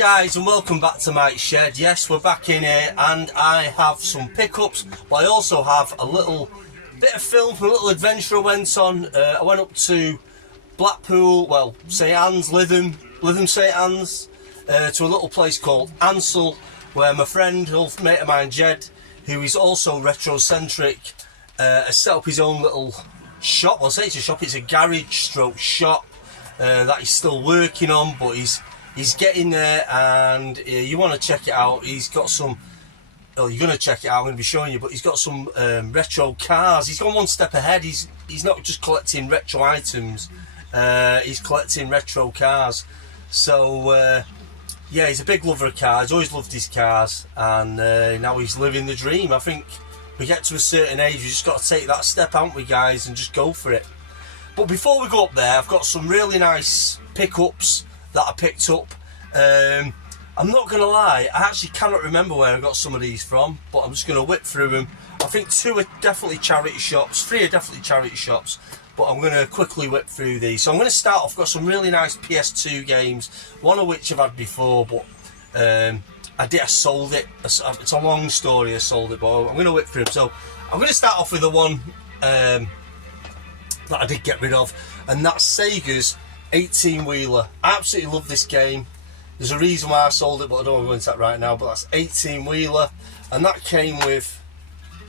guys, and welcome back to my shed. Yes, we're back in here and I have some pickups, but I also have a little bit of film from a little adventure I went on. I went up to Blackpool, well, St Anne's, Lytham St Anne's, to a little place called Ansell, where my friend, old mate of mine, Jed, who is also retro-centric, has set up his own little shop. Well, I say it's a shop, it's a garage stroke shop that he's still working on, but he's getting there, and you want to check it out. He's got some, oh, you're going to check it out, I'm going to be showing you, but he's got some retro cars. He's gone one step ahead. He's not just collecting retro items, he's collecting retro cars. So yeah, he's a big lover of cars, always loved his cars, and now he's living the dream. I think we get to a certain age, we just got to take that step, haven't we, guys, and just go for it. But before we go up there, I've got some really nice pickups that I picked up. I'm not going to lie, I actually cannot remember where I got some of these from, but I'm just going to whip through them. I think 2 are definitely charity shops, 3 are definitely charity shops, but I'm going to quickly whip through these. So I'm going to start off, got some really nice PS2 games, one of which I've had before, but I sold it. It's a long story, I sold it, but I'm going to whip through them. So I'm going to start off with the one that I did get rid of, and that's Sega's 18-wheeler. I absolutely love this game. There's a reason why I sold it, but I don't want to go into that right now. But that's 18-wheeler, and that came with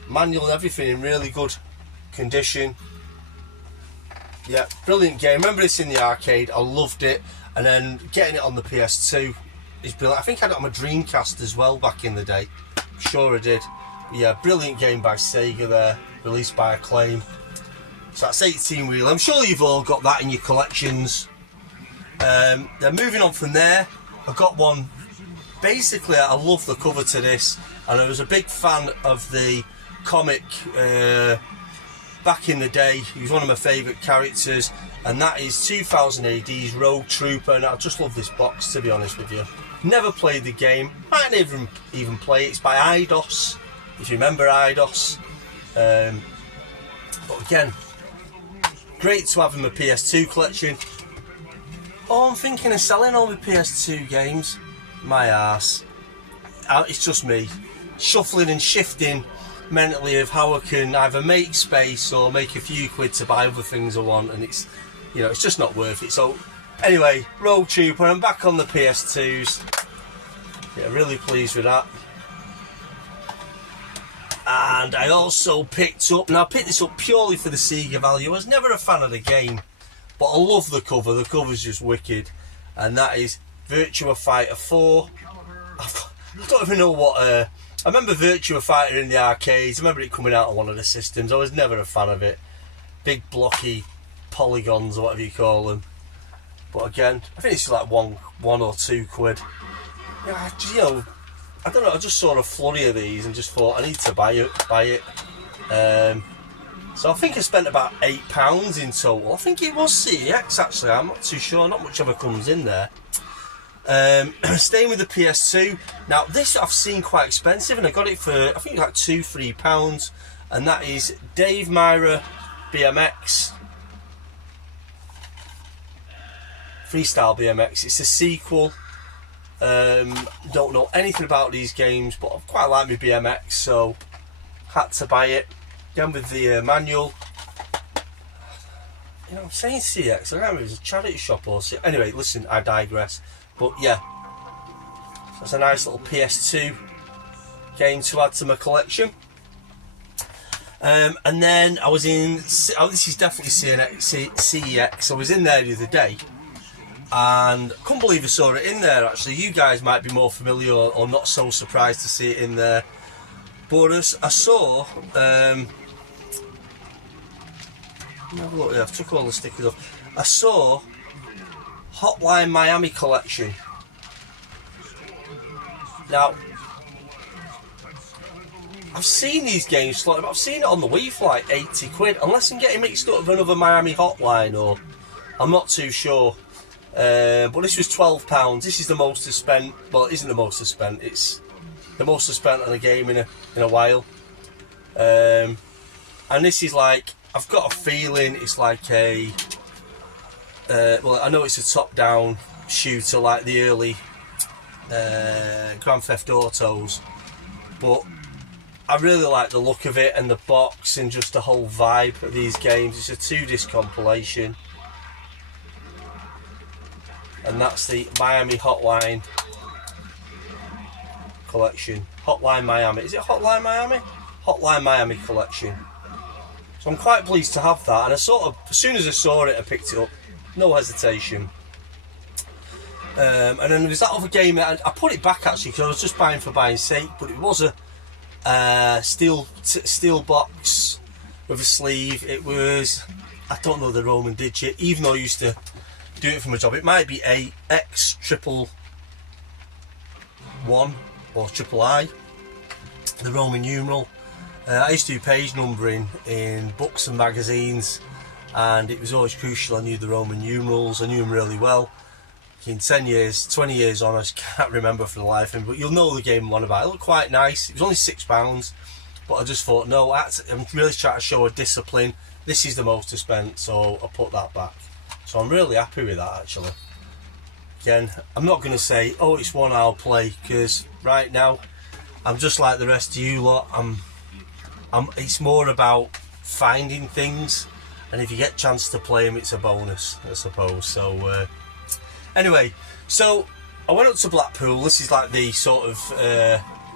manual and everything in really good condition. Yeah, brilliant game. Remember this in the arcade, I loved it, and then getting it on the PS2 is brilliant. I think I had it on my Dreamcast as well back in the day. Sure I did. But yeah, brilliant game by Sega there, released by Acclaim. So that's 18-wheeler. I'm sure you've all got that in your collections. Then moving on from there, I got one. Basically, I love the cover to this, and I was a big fan of the comic back in the day. He was one of my favourite characters, and that is 2000 AD's Rogue Trooper, and I just love this box, to be honest with you. Never played the game, might never even play it. It's by Eidos, if you remember Eidos. But again, great to have in my PS2 collection. Oh, I'm thinking of selling all my PS2 games. My arse. It's just me shuffling and shifting mentally of how I can either make space or make a few quid to buy other things I want, and it's, you know, it's just not worth it. So anyway, Rogue Trooper, I'm back on the PS2s. Yeah, really pleased with that. And I also picked up, now I picked this up purely for the Sega value. I was never a fan of the game, but I love the cover. The cover's just wicked, and that is Virtua Fighter 4. I don't even know what, I remember Virtua Fighter in the arcades. I remember it coming out on one of the systems. I was never a fan of it. Big blocky polygons or whatever you call them. But again, I think it's like one or 2 quid. Yeah, you know, I don't know, I just saw a flurry of these and just thought I need to buy it. So I think I spent about £8 in total. I think it was CEX actually, I'm not too sure, not much ever comes in there. Staying with the PS2, now this I've seen quite expensive, and I got it for I think like £2-3, and that is Dave Myra BMX Freestyle BMX. It's a sequel. Don't know anything about these games, but I quite like my BMX, so had to buy it. Again with the manual. You know, I'm saying CX, I don't know if it was a charity shop or CX. Anyway, listen, I digress. But yeah, that's a nice little PS2 game to add to my collection. And then I was in, this is definitely CEX, I was in there the other day, and I couldn't believe I saw it in there actually. You guys might be more familiar or not so surprised to see it in there. But I saw, look, I've took all the stickers off. I saw Hotline Miami collection. Now, I've seen these games, but I've seen it on the Wii for like 80 quid, unless I'm getting mixed up with another Miami Hotline, or I'm not too sure. But this was £12. This is the most I've spent. Well, it isn't the most I've spent. It's the most I've spent on a game in a while. And this is like, I've got a feeling it's like a well, I know it's a top-down shooter like the early Grand Theft Autos, but I really like the look of it and the box and just the whole vibe of these games. It's a 2-disc compilation, and that's the Miami Hotline collection. Hotline Miami. Is it Hotline Miami? Hotline Miami collection. So I'm quite pleased to have that, and I sort of, as soon as I saw it, I picked it up, no hesitation. And then there was that other game that I put it back actually because I was just buying for buying's sake, but it was a steel box with a sleeve. It was, I don't know the Roman digit, even though I used to do it for my job. It might be a X111 or III, the Roman numeral. I used to do page numbering in books and magazines, and it was always crucial I knew the Roman numerals. I knew them really well. In 10 years, 20 years on, I just can't remember for the life of me, but you'll know the game I'm on about. It looked quite nice. It was only £6, but I just thought, no, I'm really trying to show a discipline. This is the most I spent, so I put that back. So I'm really happy with that, actually. Again, I'm not going to say, oh, it's one I'll play, because right now, I'm just like the rest of you lot. It's more about finding things, and if you get a chance to play them, it's a bonus, I suppose. So, anyway, so I went up to Blackpool. This is like the sort of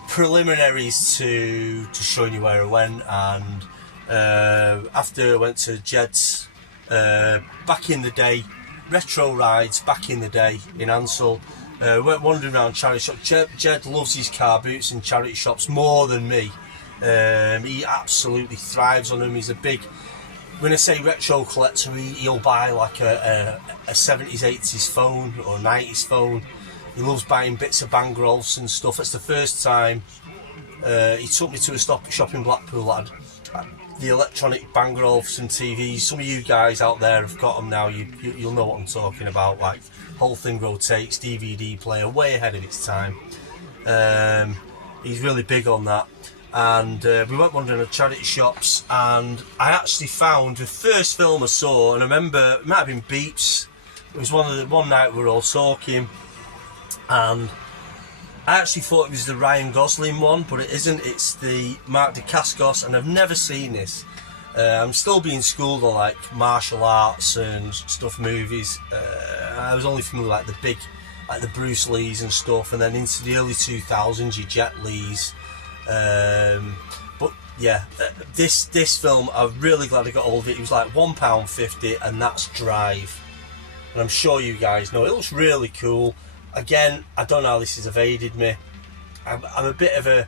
preliminaries to showing you where I went, and after I went to Jed's back in the day, Retro Rides back in the day in Ansell, went wandering around charity shops. Jed loves his car boots and charity shops more than me. He absolutely thrives on them. He's a big, when I say retro collector, he'll buy like a 70s, 80s phone or 90s phone. He loves buying bits of Bang & Olufsen stuff. It's the first time he took me to a shop in Blackpool that had the electronic Bang & Olufsen TVs. Some of you guys out there have got them now. You'll know what I'm talking about. Like, whole thing rotates, DVD player, way ahead of its time. He's really big on that. And we went wandering at charity shops, and I actually found the first film I saw, and I remember it might have been Beeps. It was one night we were all talking, and I actually thought it was the Ryan Gosling one, but it isn't. It's the Mark Dacascos, and I've never seen this. I'm still being schooled on like martial arts and stuff, movies. I was only familiar with like the big, like the Bruce Lees and stuff, and then into the early 2000s, your Jet Lees. But yeah, this film, I'm really glad I got hold of it. It was like £1.50, and that's Drive, and I'm sure you guys know it looks really cool. Again, I don't know how this has evaded me. I'm a bit of a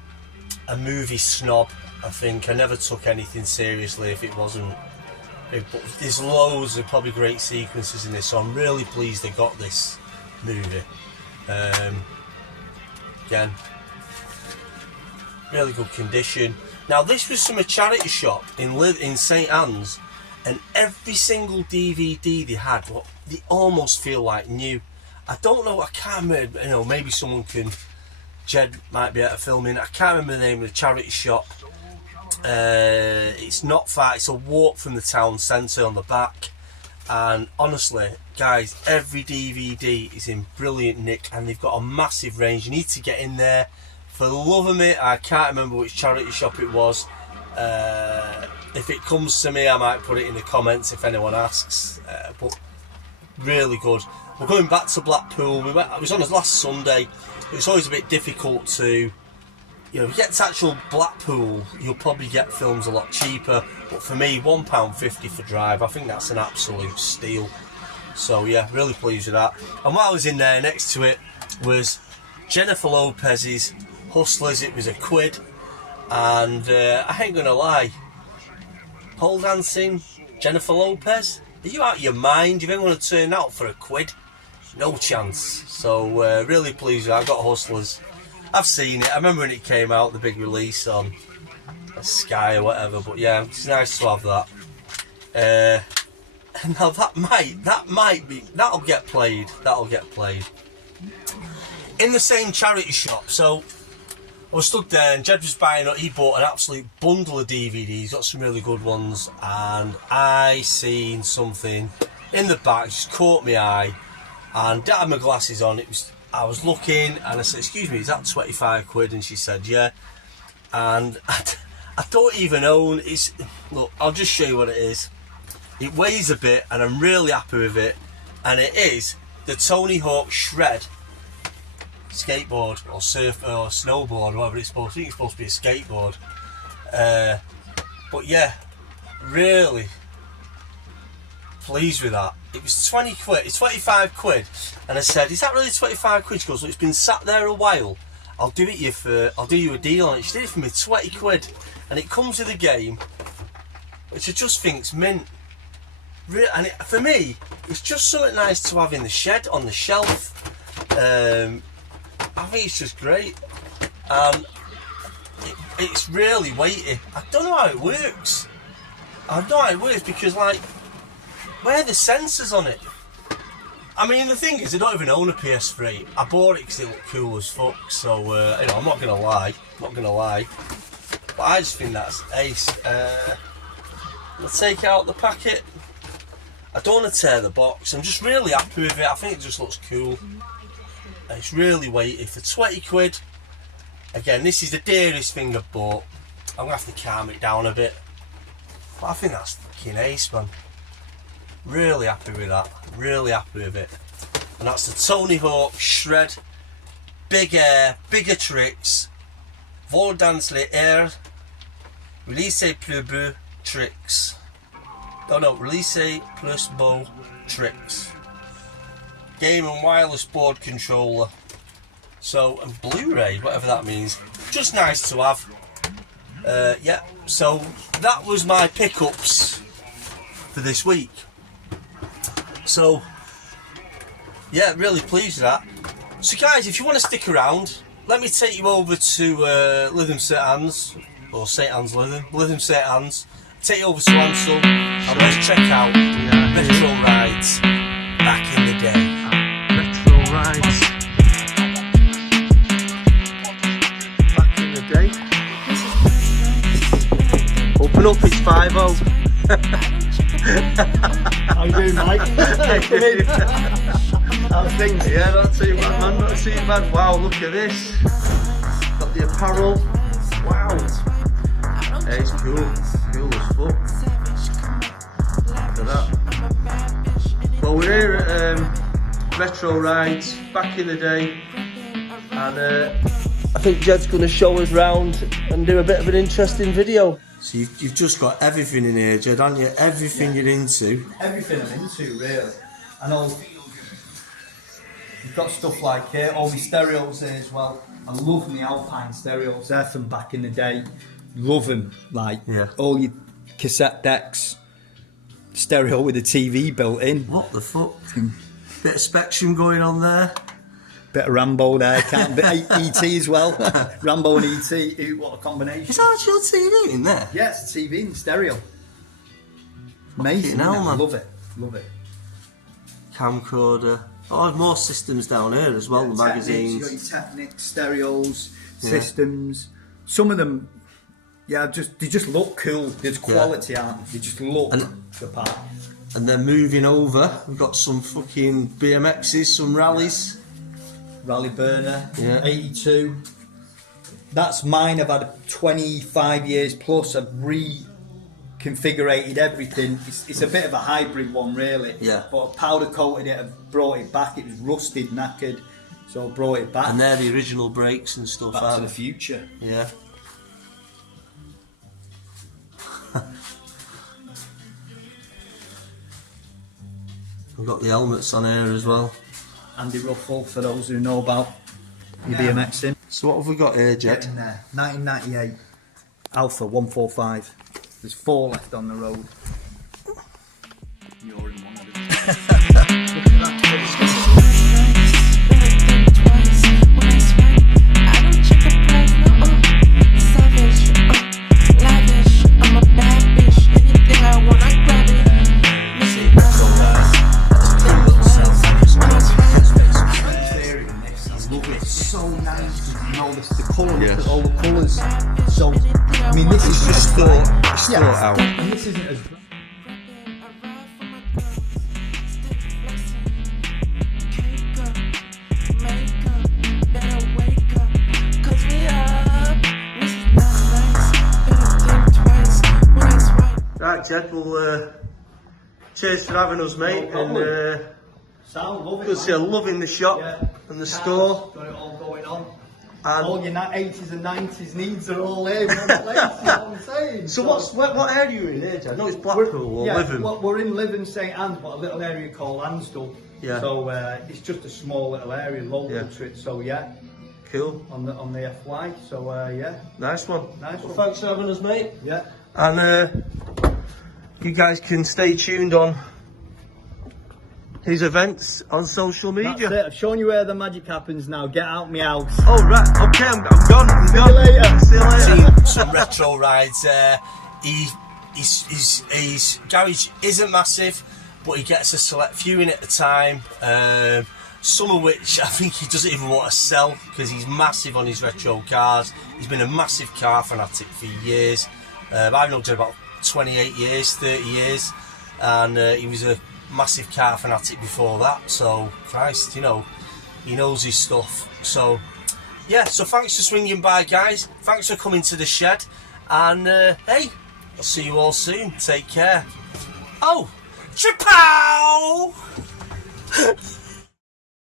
movie snob. I think I never took anything seriously if it wasn't. But there's loads of probably great sequences in this, so I'm really pleased they got this movie. Again, really good condition. Now this was from a charity shop in St Anne's, and every single DVD they had, they almost feel like new. I don't know, I can't remember, you know, maybe someone can, Jed might be able to film in, I can't remember the name of the charity shop. It's not far, it's a walk from the town centre on the back, and honestly guys, every DVD is in brilliant nick, and they've got a massive range. You need to get in there. For the love of me, I can't remember which charity shop it was. If it comes to me, I might put it in the comments if anyone asks. But really good. We're going back to Blackpool. I was on us last Sunday. It's always a bit difficult to, you know, if you get to actual Blackpool, you'll probably get films a lot cheaper. But for me, £1.50 for Drive, I think that's an absolute steal. So yeah, really pleased with that. And while I was in there, next to it was Jennifer Lopez's Hustlers. It was £1, and I ain't gonna lie, pole dancing, Jennifer Lopez, are you out of your mind? You ain't gonna turn out for £1? No chance. So really pleased with that. I got Hustlers. I've seen it. I remember when it came out, the big release on Sky or whatever. But yeah, it's nice to have that. Now that'll get played. That'll get played. In the same charity shop, so I was stood there and Jed was he bought an absolute bundle of DVDs, got some really good ones, and I seen something in the back, just caught my eye, and I had my glasses on. It was I was looking and I said, excuse me, is that 25 quid? And she said, yeah. And I don't even own it's. Look, I'll just show you what it is. It weighs a bit and I'm really happy with it. And it is the Tony Hawk Shred skateboard or surf or snowboard, whatever it's supposed to be. It's supposed to be a skateboard. But yeah, really pleased with that. It was 20 quid, it's 25 quid. And I said, is that really 25 quid? She goes, well, it's been sat there a while. I'll do you a deal on it. She did it for me, 20 quid. And it comes with a game, which I just think's mint. And for me, it's just something nice to have in the shed, on the shelf. I think it's just great. And it's really weighty. I don't know how it works. I don't know how it works because, like, where are the sensors on it? I mean, the thing is, I don't even own a PS3. I bought it because it looked cool as fuck. So, you know, I'm not gonna lie. But I just think that's ace. Let's take out the packet. I don't want to tear the box. I'm just really happy with it. I think it just looks cool. It's really weighty for 20 quid. Again, this is the dearest thing I've bought. I'm gonna have to calm it down a bit. But I think that's fucking ace, man. Really happy with that. Really happy with it. And that's the Tony Hawk Shred. Big air, bigger tricks. Vol dans les airs. Release plus beau tricks. No, release plus beau tricks. Game and wireless board controller. So, and Blu-ray, whatever that means. Just nice to have. Yeah, so that was my pickups for this week. So, yeah, really pleased with that. So guys, if you want to stick around, let me take you over to Lytham St Anne's, or St Anne's Lytham St Anne's. Take you over to Ansel, and let's check out Retro Rides back in the day. Retro Rides back in the day. Open up, it's 5-0. How you doing, Mike? How's things? Yeah, not too bad, man. Not too bad. Wow, look at this. Got the apparel. Wow. Hey, it's cool. Cool as fuck. Look at that. Well, we're here at Retro Rides back in the day, and I think Jed's going to show us round and do a bit of an interesting video. So you've just got everything in here, Jed, haven't you? Everything you're into. Everything I'm into, really. I know you've got stuff like all my stereos here as well. I love my Alpine stereos. They're from back in the day. Love them. Like, all your cassette decks, stereo with a TV built in. What the fuck? Bit of Spectrum going on there. Bit of Rambo there, E.T. as well. Rambo and E.T. What a combination. Is that actual TV in there? Yeah, it's a TV in stereo. Amazing. Hell, man. Love it. Love it. Camcorder. Oh, I have more systems down here as well, the magazines. You've got your Technics, stereos, systems. Some of them, they just look cool. There's quality, aren't they? They just look the part. And then moving over, we've got some fucking BMXs, some rallies. Rally Burner, 82. That's mine. I've had 25 years plus. I've reconfigured everything. It's a bit of a hybrid one, really. Yeah. But I powder coated it. I've brought it back. It was rusted, knackered, so I brought it back. And they're the original brakes and stuff. Back to the future. Yeah. We've got the helmets on here as well. Andy Ruffle, for those who know about your BMXing. So what have we got here, Jed? In there, 1998 Alpha 145. There's 4 left on the road. You're in one of them. Look at that. So nice, you know, the colour, look at all the colours. So, I mean, this is just thought out. And this isn't as Jed. Well, cheers for having us, mate. And Sound, love it. good to see you, loving the shop and the store. Got it all going on. And all your 80s and 90s needs are all there in one place, you know what I'm saying? so what area are you in here, Jed? I know it's Blackpool or Lytham. We're in Lytham, St Anne's, but a little area called Ansdell. Yeah. So it's just a small little area local to it. So yeah. Cool. On the FY. So yeah. Nice one. Nice one. Thanks for having us, mate. Yeah. And you guys can stay tuned on his events on social media. That's it. I've shown you where the magic happens now. Get out my house. Oh right, okay, I'm gone. See you later. See you later. Seen some retro rides. His garage isn't massive, but he gets a select few in at a time. Some of which I think he doesn't even want to sell because he's massive on his retro cars. He's been a massive car fanatic for years. I've known him about 28 years, 30 years, and he was a massive car fanatic before that. So Christ, you know, he knows his stuff. So yeah, so thanks for swinging by, guys. Thanks for coming to the shed, and hey, I'll see you all soon. Take care. Oh, chapow!